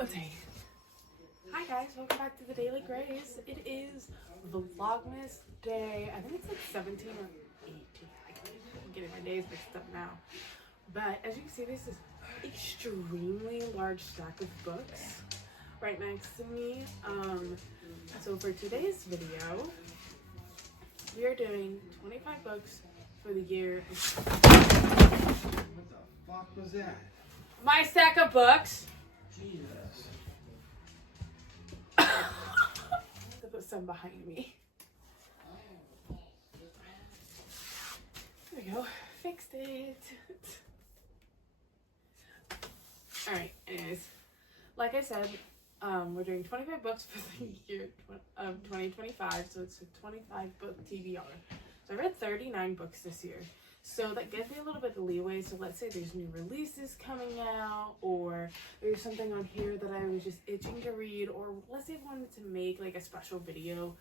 Okay. Hi guys, welcome back to the Daily Grays. It is Vlogmas day, I think it's like 17 or 18. I'm getting my days mixed up now. But as you can see, this is extremely large stack of books right next to me. So for today's video, we are doing 25 books for the year. What the fuck was that? My stack of books. Jesus. To put some behind me. There we go. Fixed it. Alright, anyways. Like I said, we're doing 25 books for the year of 2025. So it's a 25 book TBR. So I read 39 books this year. So that gives me a little bit of leeway. So let's say there's new releases coming out, or there's something on here that I was just itching to read, or let's say I wanted to make like a special video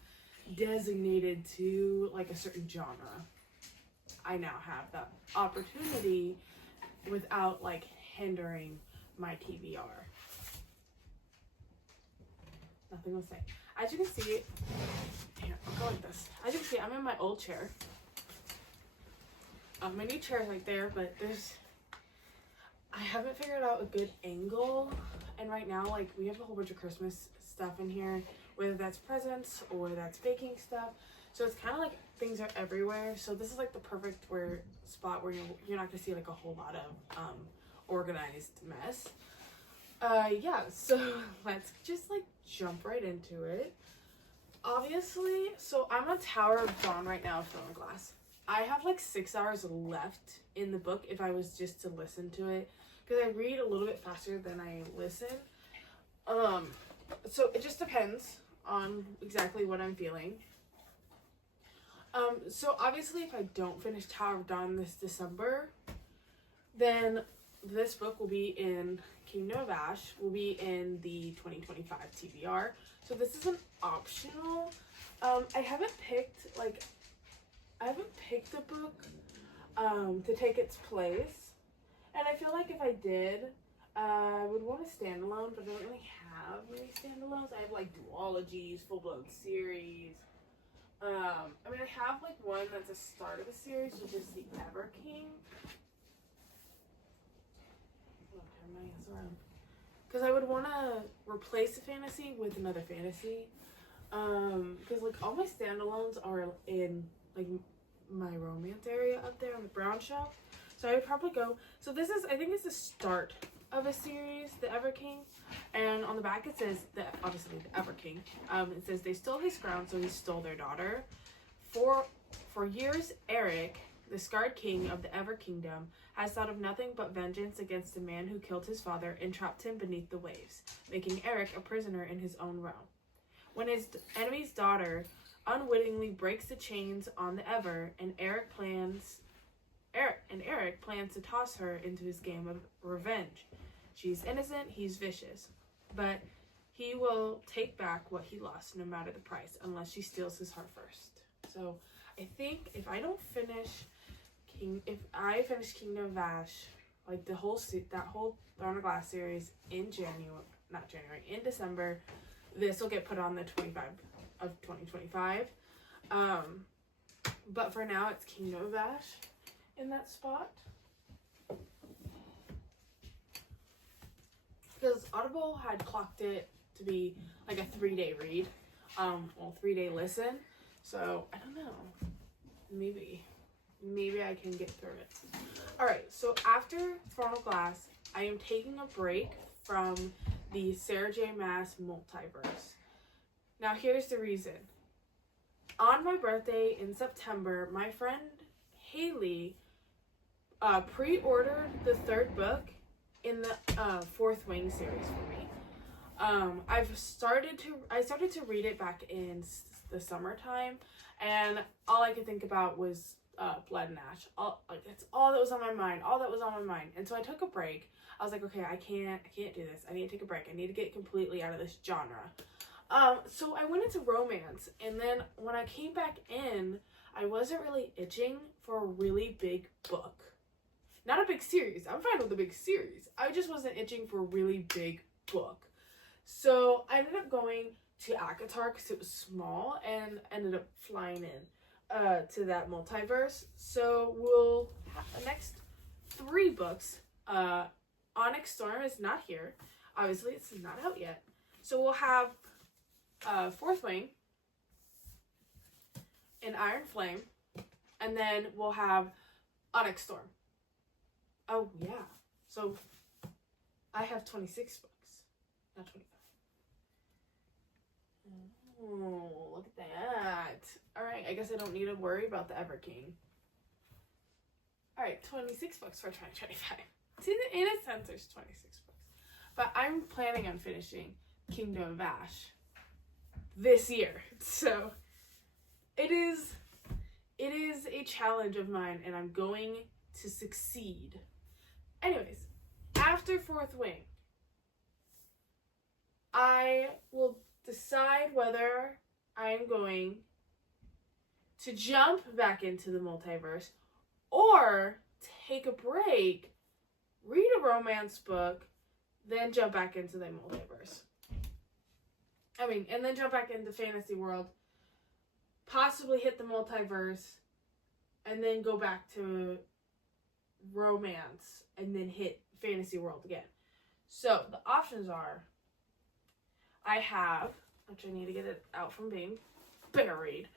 designated to like a certain genre. I now have that opportunity without like hindering my TBR. Nothing to say. As you can see, here, I'll go like this. As you can see, I'm in my old chair. My new chair is right there, but I haven't figured out a good angle, and right now, like, we have a whole bunch of Christmas stuff in here, whether that's presents or that's baking stuff, so it's kind of like things are everywhere. So this is like the perfect spot where you're not gonna see like a whole lot of organized mess. Yeah, so let's just like jump right into it. Obviously, so I'm on Tower of Dawn right now, Film Glass. I have like 6 hours left in the book if I was just to listen to it, because I read a little bit faster than I listen. So it just depends on exactly what I'm feeling. So obviously if I don't finish Tower of Dawn this December, then this book will be in Kingdom of Ash, will be in the 2025 TBR. So this is an optional. I haven't picked a book to take its place, and I feel like if I did, I would want a standalone, but I don't really have many standalones. I have like duologies, full-blown series. I mean, I have like one that's a start of a series, which is the Ever King. I'll turn my ass around, because I would want to replace a fantasy with another fantasy. Because like all my standalones are in like my romance area up there on the brown shelf, so I would probably go. So this is, I think it's the start of a series, the Ever King, and on the back it says obviously the Ever King. It says they stole his crown, so he stole their daughter. For years, Eric, the scarred king of the Ever Kingdom, has thought of nothing but vengeance against the man who killed his father and trapped him beneath the waves, making Eric a prisoner in his own realm. When his enemy's daughter unwittingly breaks the chains on the Ever, and Eric plans to toss her into his game of revenge. She's innocent, he's vicious, but he will take back what he lost no matter the price, unless she steals his heart first. So I think if I finish Kingdom of Ash, like that whole Throne of Glass series in December, this will get put on the 25 of 2025. But for now, it's Kingdom of Ash in that spot, because Audible had clocked it to be like a 3-day read, 3-day listen. So I don't know, maybe I can get through it. All right, so after Throne of Glass, I am taking a break from the Sarah J. Maas multiverse. Now here's the reason. On my birthday in September, my friend Haley pre-ordered the 3rd book in the Fourth Wing series for me. I started to read it back in the summertime, and all I could think about was Blood and Ash. It's all that was on my mind. And so I took a break. I was like, okay, I can't do this. I need to take a break. I need to get completely out of this genre. So I went into romance, and then when I came back in, I wasn't really itching for a really big book. Not a big series. I'm fine with a big series. I just wasn't itching for a really big book. So I ended up going to ACOTAR because it was small, and ended up flying in to that multiverse. So we'll have the next 3 books. Onyx Storm is not here. Obviously, it's not out yet. So we'll have Fourth Wing and Iron Flame, and then we'll have Onyx Storm. Oh, yeah. So I have 26 books, not 25. Oh, look at that. Alright, I guess I don't need to worry about the Ever King. Alright, 26 books for 2025. In a sense, there's 26 books. But I'm planning on finishing Kingdom of Ash this year. So it is a challenge of mine, and I'm going to succeed. Anyways, after Fourth Wing, I will decide whether I am going to jump back into the multiverse or take a break, read a romance book, then jump back into the multiverse. And then jump back into fantasy world, possibly hit the multiverse, and then go back to romance, and then hit fantasy world again. So the options are, I have, which I need to get it out from being buried,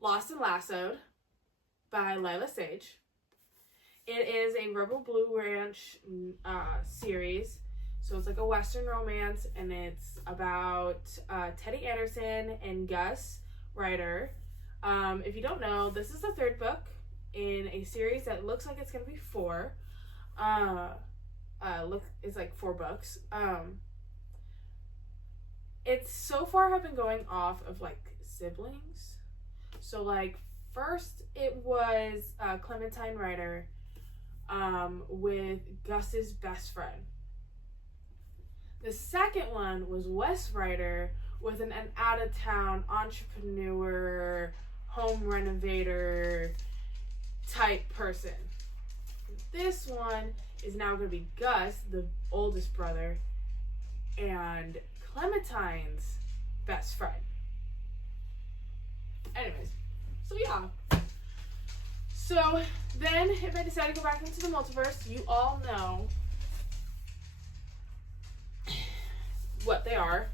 Lost and Lassoed by Lila Sage. It is a Rebel Blue Ranch series. So it's like a Western romance, and it's about Teddy Anderson and Gus Ryder. If you don't know, this is the 3rd book in a series that looks like it's going to be 4. It's like 4 books. It's so far have been going off of like siblings. So like first it was Clementine Ryder with Gus's best friend. The second one was Wes Ryder with an out-of-town entrepreneur, home renovator type person. This one is now going to be Gus, the oldest brother, and Clementine's best friend. Anyways, so yeah. So then if I decide to go back into the multiverse, you all know what they are.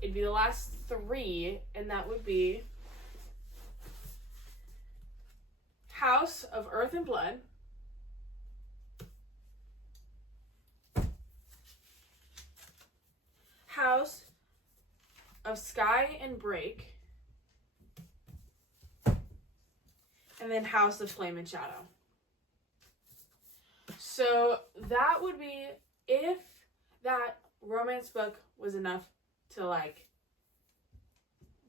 It'd be the last 3, and that would be House of Earth and Blood, House of Sky and Break, and then House of Flame and Shadow. So that would be, if that romance book was enough to like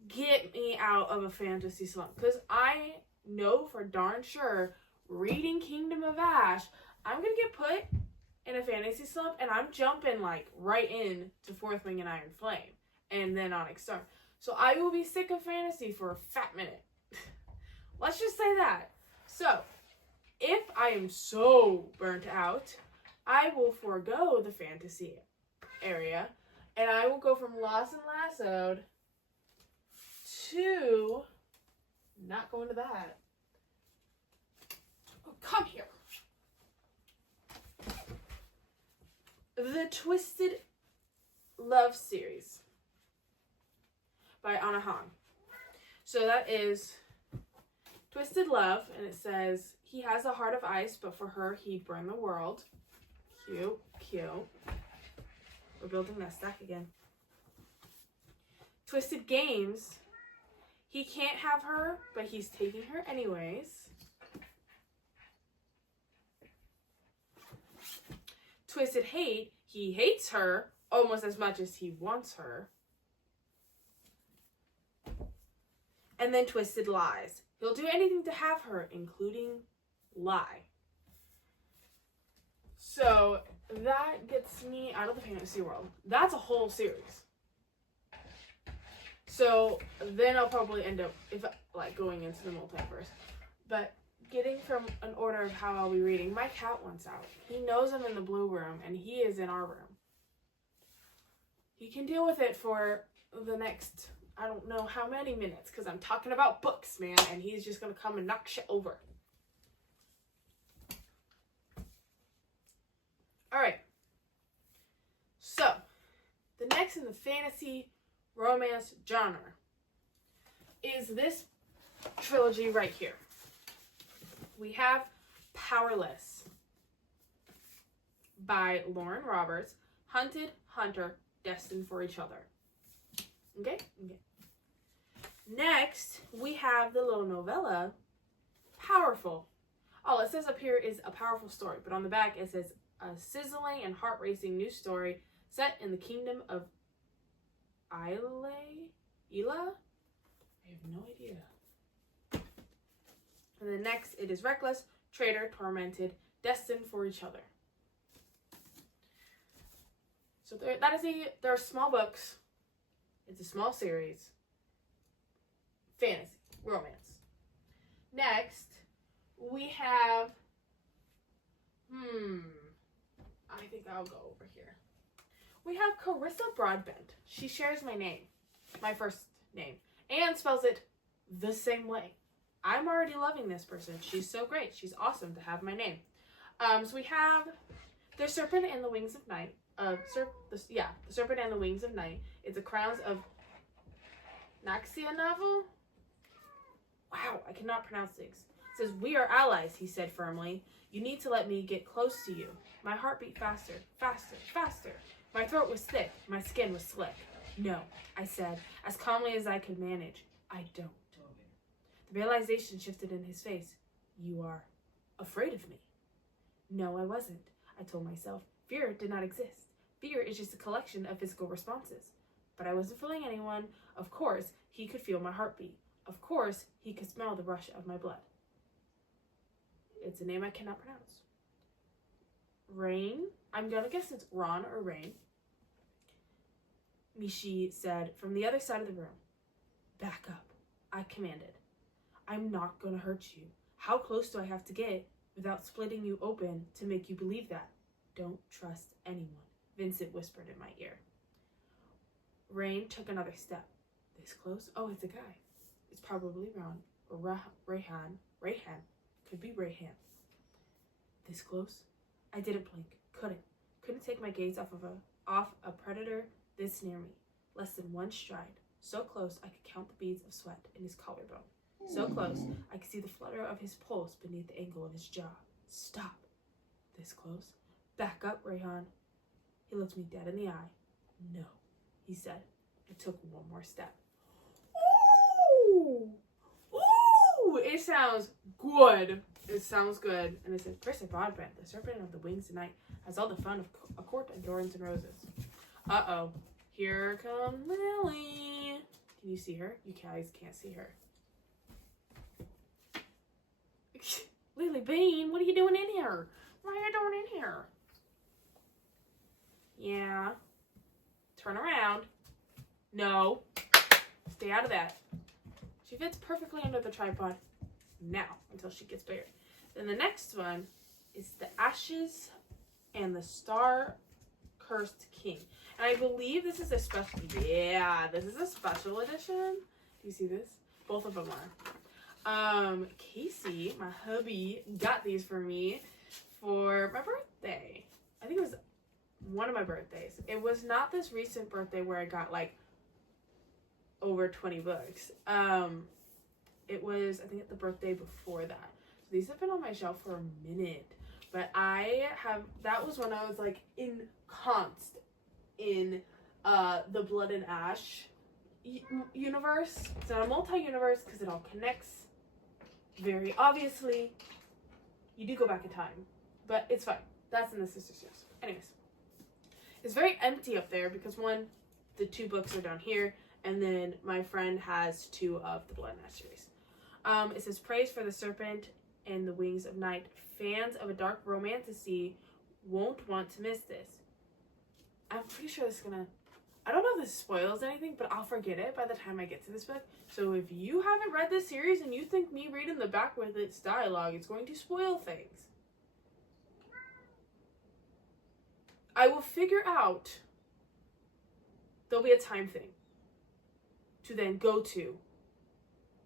get me out of a fantasy slump, because I know for darn sure reading Kingdom of Ash, I'm gonna get put in a fantasy slump, and I'm jumping like right in to Fourth Wing and Iron Flame, and then Onyx Storm. So I will be sick of fantasy for a fat minute. Let's just say that. So if I am so burnt out, I will forego the fantasy area, and I will go from Lost and Lassoed to not going to that. Oh, come here. The Twisted Love series by Anna Han. So that is Twisted Love, and it says, he has a heart of ice, but for her, he'd burn the world. Cute, cute. We're building that stack again. Twisted Games, he can't have her, but he's taking her anyways. Twisted Hate, He hates her almost as much as he wants her. And then twisted lies. He'll do anything to have her, including lie. So that gets me out of the fantasy world. That's a whole series. So then I'll probably end up going into the multiverse. But getting from an order of how I'll be reading, my cat wants out. He knows I'm in the blue room and he is in our room. He can deal with it for the next, I don't know how many minutes, because I'm talking about books, man, and he's just going to come and knock shit over. Alright. So, the next in the fantasy romance genre is this trilogy right here. We have Powerless by Lauren Roberts. Hunted, Hunter, Destined for Each Other. Okay? Okay. Next, we have the little novella, Powerful. All it says up here is a powerful story, but on the back it says a sizzling and heart-racing new story set in the kingdom of Ila? I have no idea. And then next, it is Reckless, Traitor, Tormented, Destined for Each Other. So they're small books. It's a small series. Fantasy, romance. Next, we have, I think I'll go over here. We have Carissa Broadbent. She shares my name, my first name, and spells it the same way. I'm already loving this person. She's so great. She's awesome to have my name. So we have The Serpent and the Wings of Night. The Serpent and the Wings of Night. It's the Crowns of Naxia novel. Wow, I cannot pronounce things. It says, "We are allies," he said firmly. "You need to let me get close to you." My heart beat faster, faster, faster. My throat was thick. My skin was slick. "No," I said, as calmly as I could manage. "I don't." The realization shifted in his face. "You are afraid of me." "No, I wasn't," I told myself. Fear did not exist. Fear is just a collection of physical responses. But I wasn't fooling anyone. Of course, he could feel my heartbeat. Of course, he could smell the rush of my blood. It's a name I cannot pronounce. Rain? I'm gonna guess it's Ron or Rain. Mishi said from the other side of the room. "Back up," I commanded. "I'm not gonna hurt you. How close do I have to get without splitting you open to make you believe that?" "Don't trust anyone," Vincent whispered in my ear. Rain took another step. "This close? Oh, it's a guy. It's probably Ron or Rayhan. Rayhan. Could be Rayhan." "This close?" I didn't blink. Couldn't take my gaze off a predator this near me. Less than one stride. So close I could count the beads of sweat in his collarbone. So close I could see the flutter of his pulse beneath the angle of his jaw. "Stop." "This close?" "Back up, Rayhan." He looked me dead in the eye. "No," he said. I took one more step. Ooh! Ooh! It sounds good. It sounds good. And it said, "Carissa Broadbent, the Serpent of the Wings of Night, has all the fun of a court of thorns and roses." Uh-oh. Here comes Lily. Can you see her? You guys can't see her. Lily Bean, what are you doing in here? What are you doing in here? Yeah. Turn around. No. Stay out of that. She fits perfectly under the tripod now until she gets bigger. Then the next one is The Ashes and the Star-Cursed King. And I believe this is a special, this is a special edition. Do you see this? Both of them are. Casey, my hubby, got these for me for my birthday. I think it was one of my birthdays. It was not this recent birthday where I got like over 20 books. It was, I think, the birthday before that. So these have been on my shelf for a minute. But that was when I was like encompassed in the Blood and Ash universe. It's not a multi-universe because it all connects very obviously. You do go back in time, but it's fine. That's in the Sister Series. Anyways, It's very empty up there because one, the 2 books are down here, and then my friend has 2 of the Vlogmas series. It says, praise for the serpent and the wings of night. Fans of a dark romantasy won't want to miss this. I'm pretty sure this is gonna, I don't know if this spoils anything, but I'll forget it by the time I get to this book. So if you haven't read this series and you think me reading the back with its dialogue is going to spoil things, I will figure out, there'll be a time thing to then go to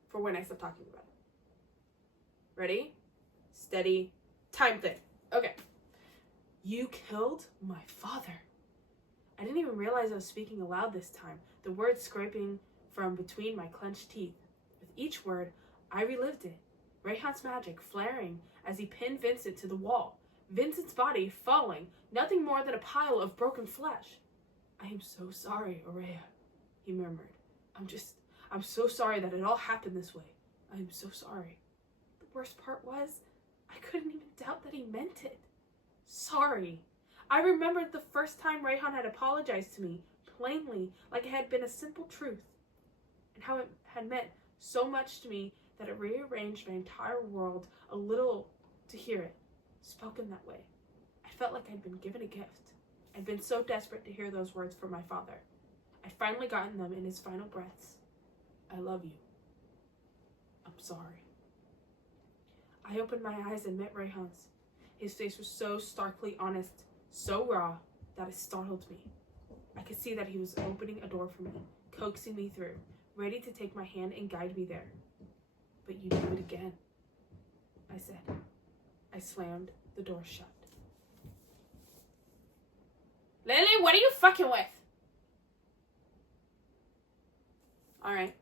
for when I stop talking about it. Ready? Steady. Time thing. Okay. You killed my father. I didn't even realize I was speaking aloud this time, the words scraping from between my clenched teeth. With each word, I relived it. Rayhan's magic flaring as he pinned Vincent to the wall. Vincent's body falling, nothing more than a pile of broken flesh. I am so sorry, Aurea, he murmured. I'm so sorry that it all happened this way. I am so sorry. The worst part was, I couldn't even doubt that he meant it. Sorry. I remembered the first time Rayhan had apologized to me, plainly, like it had been a simple truth, and how it had meant so much to me that it rearranged my entire world a little to hear it, spoken that way. I felt like I'd been given a gift. I'd been so desperate to hear those words from my father. I'd finally gotten them in his final breaths. I love you. I'm sorry. I opened my eyes and met Rayhan's. His face was so starkly honest, so raw, that it startled me. I could see that he was opening a door for me, coaxing me through, ready to take my hand and guide me there. But you do it again, I said. I slammed the door shut. Lily, what are you fucking with? Alright.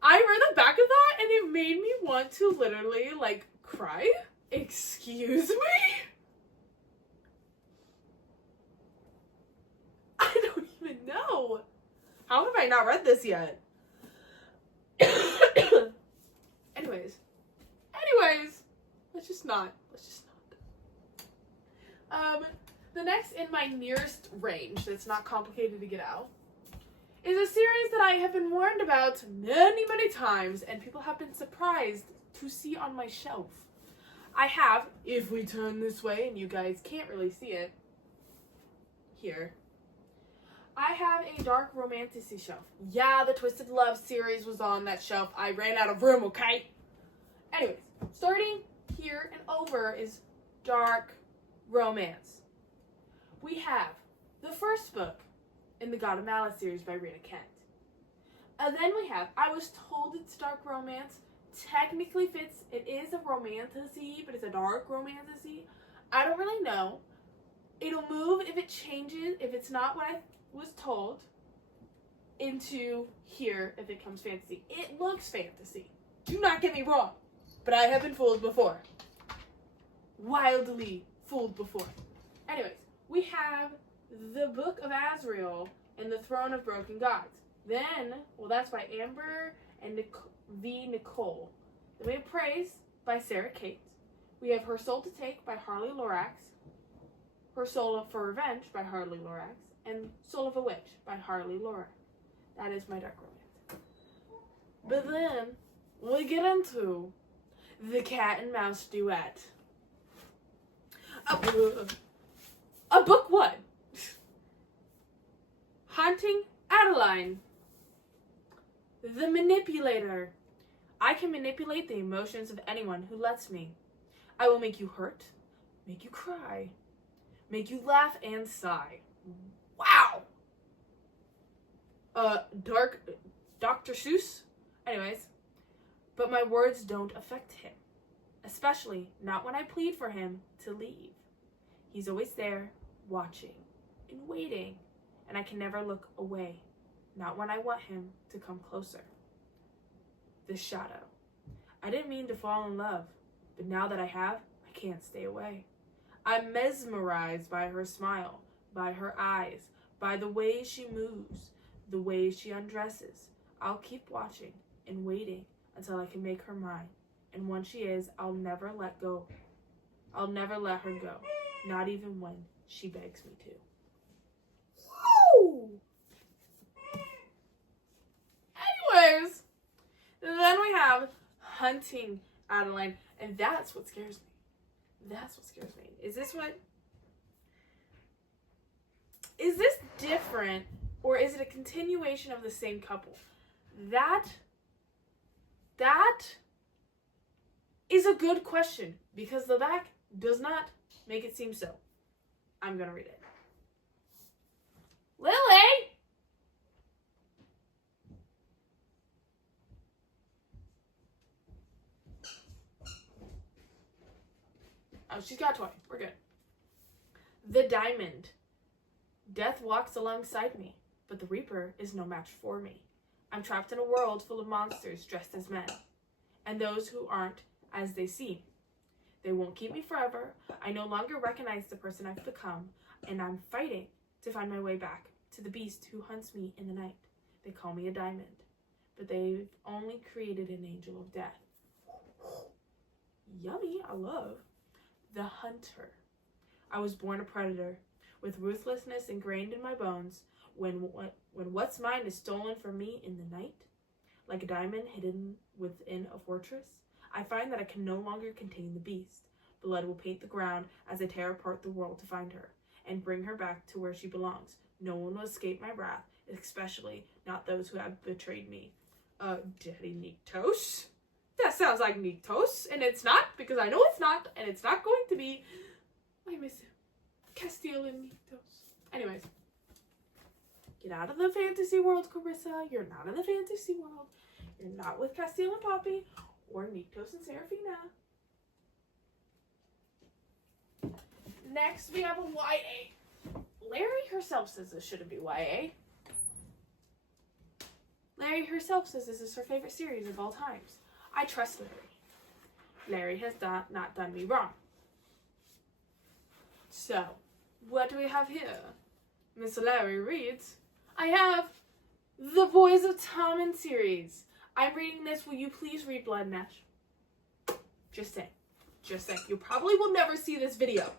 I read the back of that and it made me want to literally, like, cry. Excuse me? I don't even know. How have I not read this yet? Anyways, let's just not. The next in my nearest range that's not complicated to get out is a series that I have been warned about many times, and people have been surprised to see on my shelf. I have, if we turn this way and you guys can't really see it, here, I have a Dark Romantasy shelf. Yeah, the Twisted Love series was on that shelf. I ran out of room, okay? Anyways, starting here and over is Dark Romance. We have the first book in the God of Malice series by Rita Kent. And then we have, I was told it's Dark Romance. Technically fits, it is a romantasy, but it's a dark romantasy. I don't really know. It'll move if it changes, if it's not what I was told, into here if it comes fantasy. It looks fantasy. Do not get me wrong, but I have been fooled before. Wildly fooled before. Anyways, we have the Book of Azrael and the Throne of Broken Gods. Then, well, that's by Amber and Nicole. Then we have Praise by Sarah Kate. We have Her Soul to Take by Harley Lorax. Her Soul for Revenge by Harley Lorax. And Soul of a Witch by Harley Lorax. That is my dark romance. But then, we get into the Cat and Mouse Duet. A book one. Haunting Adeline. The Manipulator. I can manipulate the emotions of anyone who lets me. I will make you hurt, make you cry, make you laugh and sigh. Wow! Dr. Seuss? Anyways, but my words don't affect him. Especially not when I plead for him to leave. He's always there, watching and waiting, and I can never look away. Not when I want him to come closer. The Shadow. I didn't mean to fall in love, but now that I have, I can't stay away. I'm mesmerized by her smile, by her eyes, by the way she moves, the way she undresses. I'll keep watching and waiting until I can make her mine And once she is, I'll never let go. I'll never let her go. Not even when she begs me to. Woo! Anyways, then we have hunting Adeline. And that's what scares me. That's what scares me. Is this different, or is it a continuation of the same couple? That is a good question, because the back does not make it seem so. I'm gonna read it. Lily! Oh, she's got a toy. We're good. The diamond. Death walks alongside me, but the Reaper is no match for me. I'm trapped in a world full of monsters dressed as men, and those who aren't as they seem. They won't keep me forever. I no longer recognize the person I've become, and I'm fighting to find my way back to the beast who hunts me in the night. They call me a diamond, but they've only created an angel of death. Yummy, I love. The hunter. I was born a predator, with ruthlessness ingrained in my bones. When what's mine is stolen from me in the night, like a diamond hidden within a fortress, I find that I can no longer contain the beast. Blood will paint the ground as I tear apart the world to find her, and bring her back to where she belongs. No one will escape my wrath, especially not those who have betrayed me. Daddy Niktos? That sounds like Niktos, and it's not, because I know it's not, and it's not going to be. I miss him. Castile and Niktos. Anyways. Get out of the fantasy world, Carissa. You're not in the fantasy world. You're not with Castile and Poppy, or Niktos and Serafina. Next, we have a YA. Larry herself says this shouldn't be YA. Larry herself says this is her favorite series of all times. I trust Larry. Larry has not done me wrong. So, what do we have here? Miss Larry reads, I have the Boys of Tommen series. I'm reading this. Will you please read Blood and Ash? Just saying. Just saying. You probably will never see this video.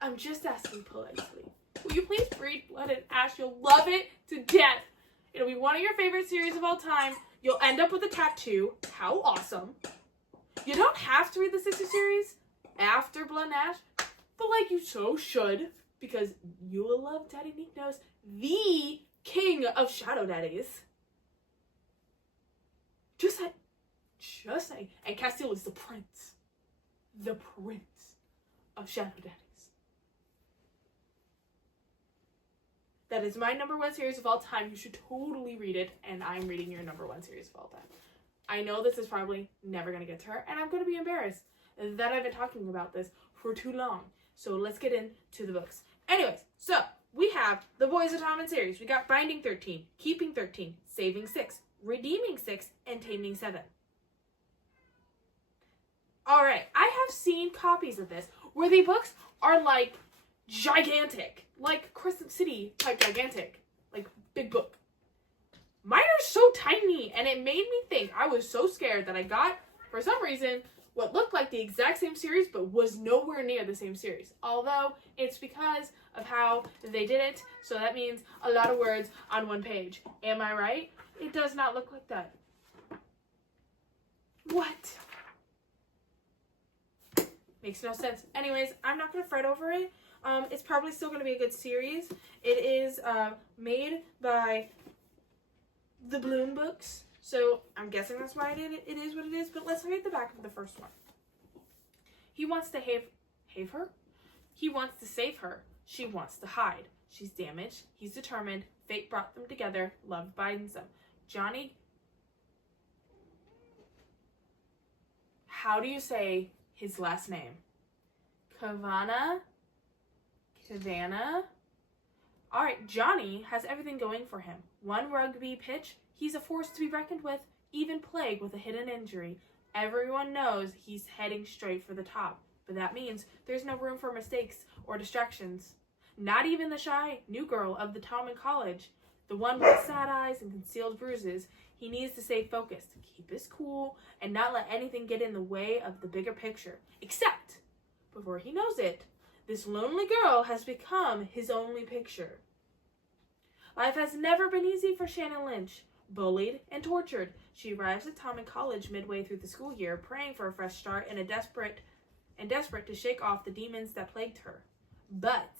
I'm just asking politely. Will you please read Blood and Ash? You'll love it to death. It'll be one of your favorite series of all time. You'll end up with a tattoo. How awesome. You don't have to read the sister series after Blood and Ash, but like you so should, because you will love Daddy Niktos, the king of Shadow Daddies. Just saying. And Castile is the prince of Shadow Daddies. That is my #1 series of all time. You should totally read it, and I'm reading your #1 series of all time. I know this is probably never going to get to her, and I'm going to be embarrassed that I've been talking about this for too long. So let's get into the books. Anyways, so we have the Boys of Tommen series. We got Binding 13, Keeping 13, Saving 6, Redeeming 6, and Taming 7. Alright, I have seen copies of this where the books are like gigantic. Like Crescent City type gigantic. Like big book. Mine are so tiny, and it made me think. I was so scared that I got, for some reason, what looked like the exact same series, but was nowhere near the same series. Although, it's because of how they did it, so that means a lot of words on one page. Am I right? It does not look like that. What? Makes no sense. Anyways, I'm not going to fret over it. It's probably still going to be a good series. It is made by the Bloom Books. So, I'm guessing that's why it is what it is. But let's read the back of the first one. He wants to have her. He wants to save her. She wants to hide. She's damaged. He's determined. Fate brought them together. Love binds them. Johnny. How do you say his last name? Kavana? Alright, Johnny has everything going for him. One rugby pitch, he's a force to be reckoned with, even plagued with a hidden injury. Everyone knows he's heading straight for the top, but that means there's no room for mistakes or distractions. Not even the shy new girl of the Tommen College. The one with sad eyes and concealed bruises. He needs to stay focused, keep his cool, and not let anything get in the way of the bigger picture. Except, before he knows it, this lonely girl has become his only picture. Life has never been easy for Shannon Lynch. Bullied and tortured, she arrives at TOMMEN College midway through the school year, praying for a fresh start and desperate to shake off the demons that plagued her. But,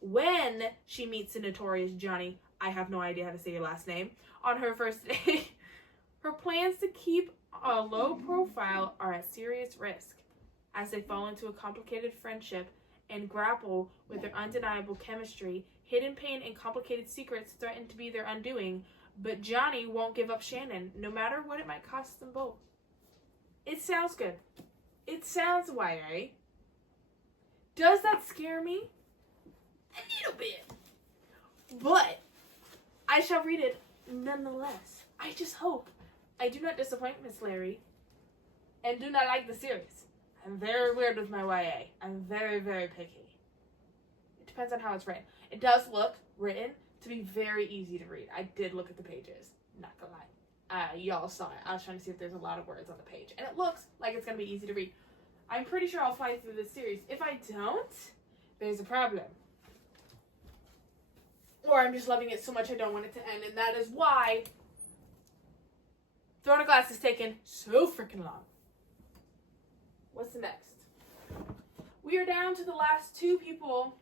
when she meets the notorious Johnny, I have no idea how to say your last name, on her first day, her plans to keep a low profile are at serious risk. As they fall into a complicated friendship and grapple with their undeniable chemistry, hidden pain and complicated secrets threaten to be their undoing, but Johnny won't give up Shannon, no matter what it might cost them both. It sounds good. It sounds YA. Does that scare me? A little bit. But I shall read it nonetheless. I just hope I do not disappoint Miss Larry and do not like the series. I'm very weird with my YA. I'm very, very picky. It depends on how it's written. It does look written to be very easy to read. I did look at the pages. Not gonna lie. Y'all saw it. I was trying to see if there's a lot of words on the page. And it looks like it's gonna be easy to read. I'm pretty sure I'll fly through this series. If I don't, there's a problem. Or I'm just loving it so much I don't want it to end. And that is why Throne of Glass is taking so freaking long. What's the next? We are down to the last two people.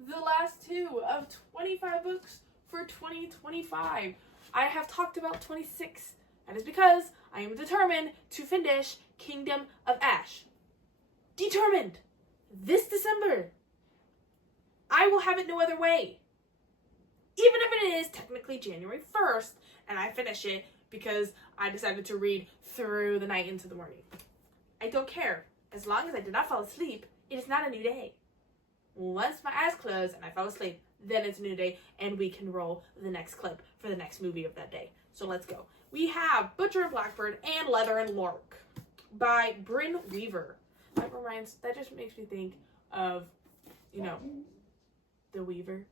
The last two of 25 books for 2025. I have talked about 26. That is because I am determined to finish Kingdom of Ash. Determined. This December. I will have it no other way. Even if it is technically January 1st and I finish it because I decided to read through the night into the morning. I don't care. As long as I did not fall asleep, it is not a new day. Once my eyes close and I fall asleep, then it's a new day and we can roll the next clip for the next movie of that day. So let's go. We have Butcher and Blackbird and Leather and Lark by Bryn Weaver. That just makes me think of, you know, the Weaver.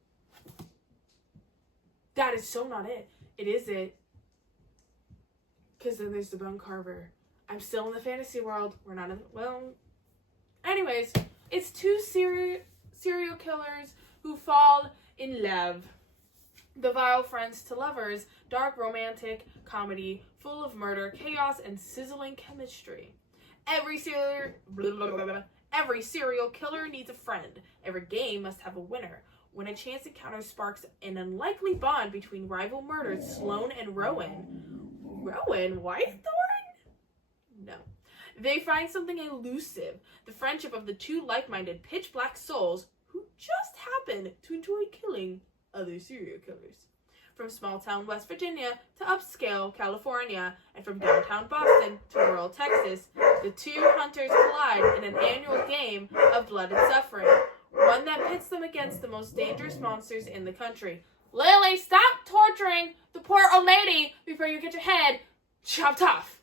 That is so not it. It is it. Because then there's the Bone Carver. I'm still in the fantasy world. We're not in, well, anyways, it's two serial killers who fall in love. The vile friends to lovers, dark romantic comedy full of murder, chaos, and sizzling chemistry. Every serial killer needs a friend. Every game must have a winner. When a chance encounter sparks an unlikely bond between rival murderers Sloane and Rowan. Rowan Whitethorn? No. They find something elusive. The friendship of the two like-minded pitch-black souls who just happen to enjoy killing other serial killers. From small-town West Virginia to upscale California, and from downtown Boston to rural Texas, the two hunters collide in an annual game of blood and suffering. One that pits them against the most dangerous monsters in the country. Lily, stop torturing the poor old lady before you get your head chopped off.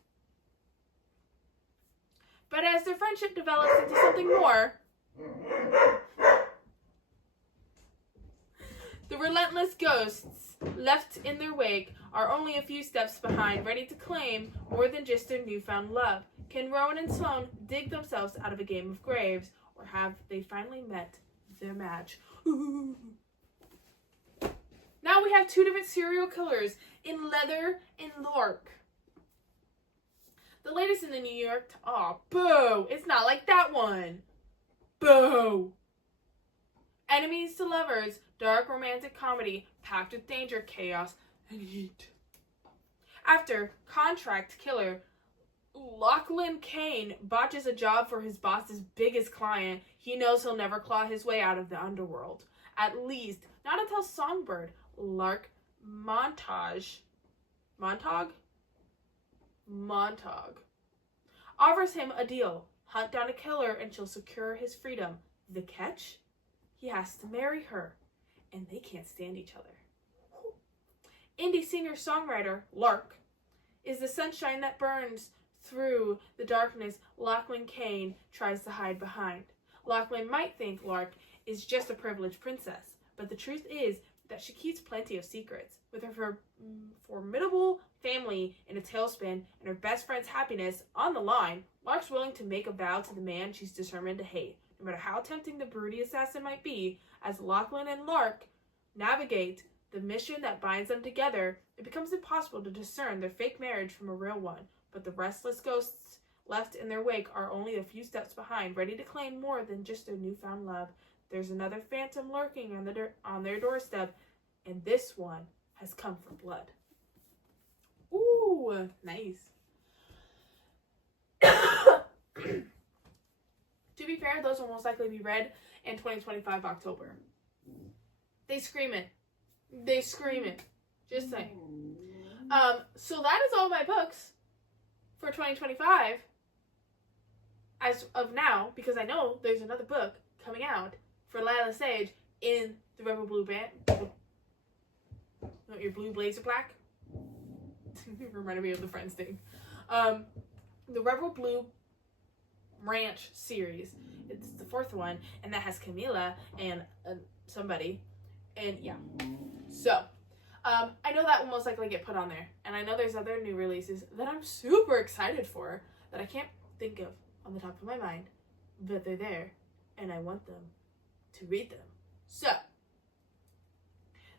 But as their friendship develops into something more, the relentless ghosts left in their wake are only a few steps behind, ready to claim more than just their newfound love. Can Rowan and Sloane dig themselves out of a game of graves, or have they finally met their match? Ooh. Now we have two different serial killers in Leather and Lark. The latest in the New York... Oh, boo! It's not like that one. Boo! Enemies to lovers, dark romantic comedy, packed with danger, chaos, and heat. After contract killer Lachlan Kane botches a job for his boss's biggest client, he knows he'll never claw his way out of the underworld. At least, not until Songbird, Lark Montague offers him a deal. Hunt down a killer and she'll secure his freedom. The catch? He has to marry her, and they can't stand each other. Indie singer-songwriter Lark is the sunshine that burns through the darkness Lachlan Kane tries to hide behind. Lachlan might think Lark is just a privileged princess, but the truth is that she keeps plenty of secrets. With her formidable family in a tailspin and her best friend's happiness on the line, Lark's willing to make a vow to the man she's determined to hate. No matter how tempting the broody assassin might be, as Lachlan and Lark navigate the mission that binds them together, it becomes impossible to discern their fake marriage from a real one. But the restless ghosts left in their wake are only a few steps behind, ready to claim more than just their newfound love. There's another phantom lurking on their doorstep, and this one has come for blood. Ooh, nice. To be fair, those will most likely be read in 2025 October. They scream it. They scream it. Just saying. So that is all my books for 2025 as of now, because I know there's another book coming out for Lila Sage in the Rebel Blue band. Your blue blazer black? Reminded me of the Friends thing. The Rebel Blue Ranch series. It's the 4th one, and that has Camila and somebody. And yeah. So, I know that will most likely get put on there. And I know there's other new releases that I'm super excited for that I can't think of on the top of my mind. But they're there, and I want them to read them. So,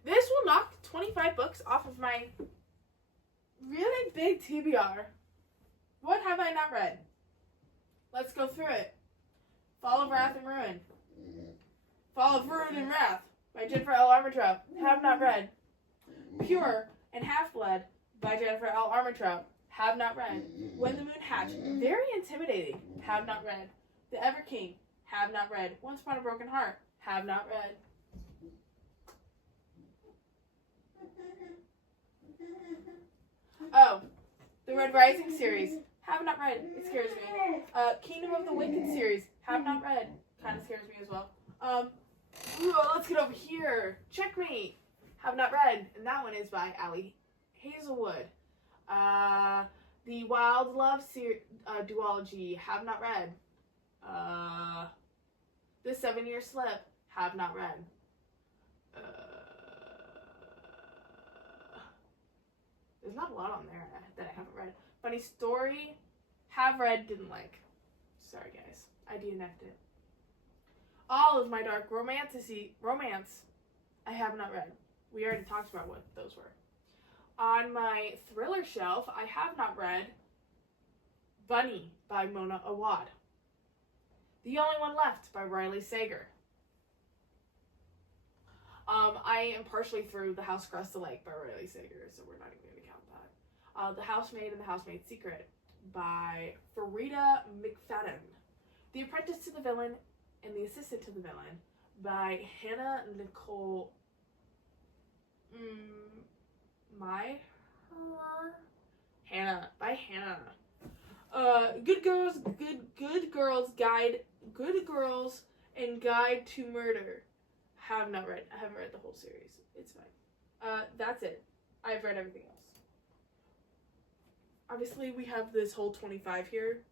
this will knock 25 books off of my really big TBR. What have I not read? Let's go through it. Fall of Wrath and Ruin. Fall of Ruin and Wrath by Jennifer L. Armentrout. Have not read. Pure and Half-Blood by Jennifer L. Armentrout. Have not read. When the Moon Hatched. Very intimidating. Have not read. The Ever King. Have not read. Once Upon a Broken Heart. Have not read. Oh, the Red Rising series. Have not read. It scares me. Kingdom of the Wicked series. Have not read. Kind of scares me as well. Let's get over here. Checkmate. Have not read. And that one is by Allie Hazelwood. The Wild Love duology. Have not read. The 7-Year Slip. Have not read. There's not a lot on there that I haven't read. Funny Story. Have read, didn't like. Sorry, guys. I DNF'd it. All of my Dark Romantasy romance I have not read. We already talked about what those were. On my thriller shelf, I have not read Bunny by Mona Awad. The Only One Left by Riley Sager. I am partially through The House Across the Lake by Riley Sager, so we're not even going to count that. The Housemaid and the Housemaid's Secret by Farida McFadden. The Apprentice to the Villain and the Assistant to the Villain by Hannah Nicole Hannah Good Girls and Guide to Murder. Have not read. I haven't read the whole series. It's fine. That's it. I've read everything else. Obviously, we have this whole 25 here.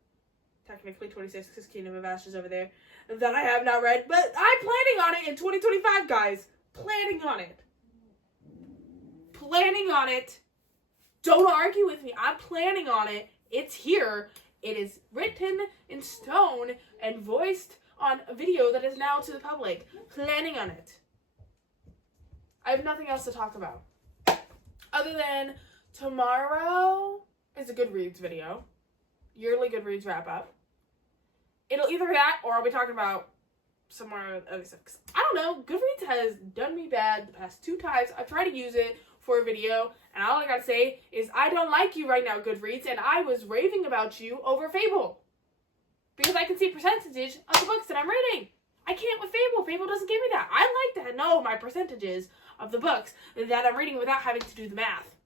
Technically 26 because Kingdom of Ashes over there. That I have not read. But I'm planning on it in 2025, guys. Planning on it. Planning on it. Don't argue with me. I'm planning on it. It's here. It is written in stone and voiced on a video that is now to the public. Planning on it. I have nothing else to talk about. Other than tomorrow is a Goodreads video. Yearly Goodreads wrap up. It'll either be that or I'll be talking about somewhere other stuff. I don't know. Goodreads has done me bad the past 2 times. I've tried to use it for a video, and all I gotta say is I don't like you right now, Goodreads, and I was raving about you over Fable. Because I can see percentages of the books that I'm reading. I can't with Fable. Fable doesn't give me that. I like to know my percentages of the books that I'm reading without having to do the math.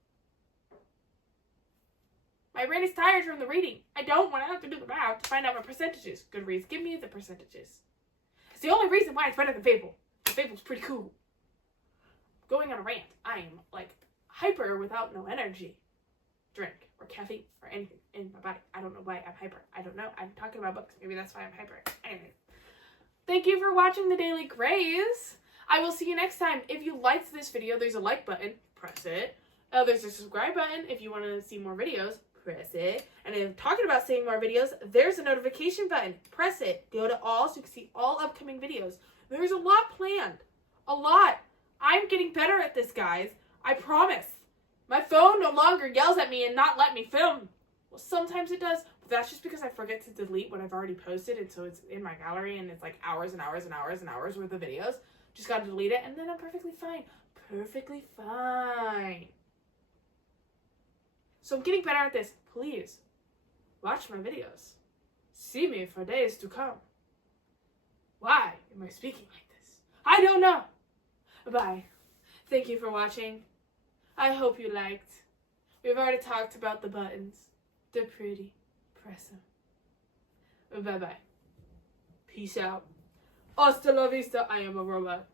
My brain is tired from the reading. I don't want to have to do the math to find out my percentages. Goodreads, give me the percentages. It's the only reason why it's better than Fable. Fable's pretty cool. Going on a rant. I am like hyper without no energy. Drink or caffeine or anything in my body. I don't know why I'm hyper. I don't know. I'm talking about books. Maybe that's why I'm hyper. Anyway. Thank you for watching the Daily Grays. I will see you next time. If you liked this video, there's a like button. Press it. There's a subscribe button if you want to see more videos. Press it. And if talking about seeing more videos, there's a notification button. Press it. Go to all so you can see all upcoming videos. There's a lot planned. A lot. I'm getting better at this, guys. I promise. My phone no longer yells at me and not let me film. Well, sometimes it does, but that's just because I forget to delete what I've already posted, and so it's in my gallery, and it's like hours and hours and hours and hours worth of videos. Just gotta delete it, and then I'm perfectly fine. Perfectly fine. So I'm getting better at this. Please, watch my videos. See me for days to come. Why am I speaking like this? I don't know. Bye. Thank you for watching. I hope you liked. We've already talked about the buttons. They're pretty. Press them. Bye-bye. Peace out. Hasta la vista. I am a robot.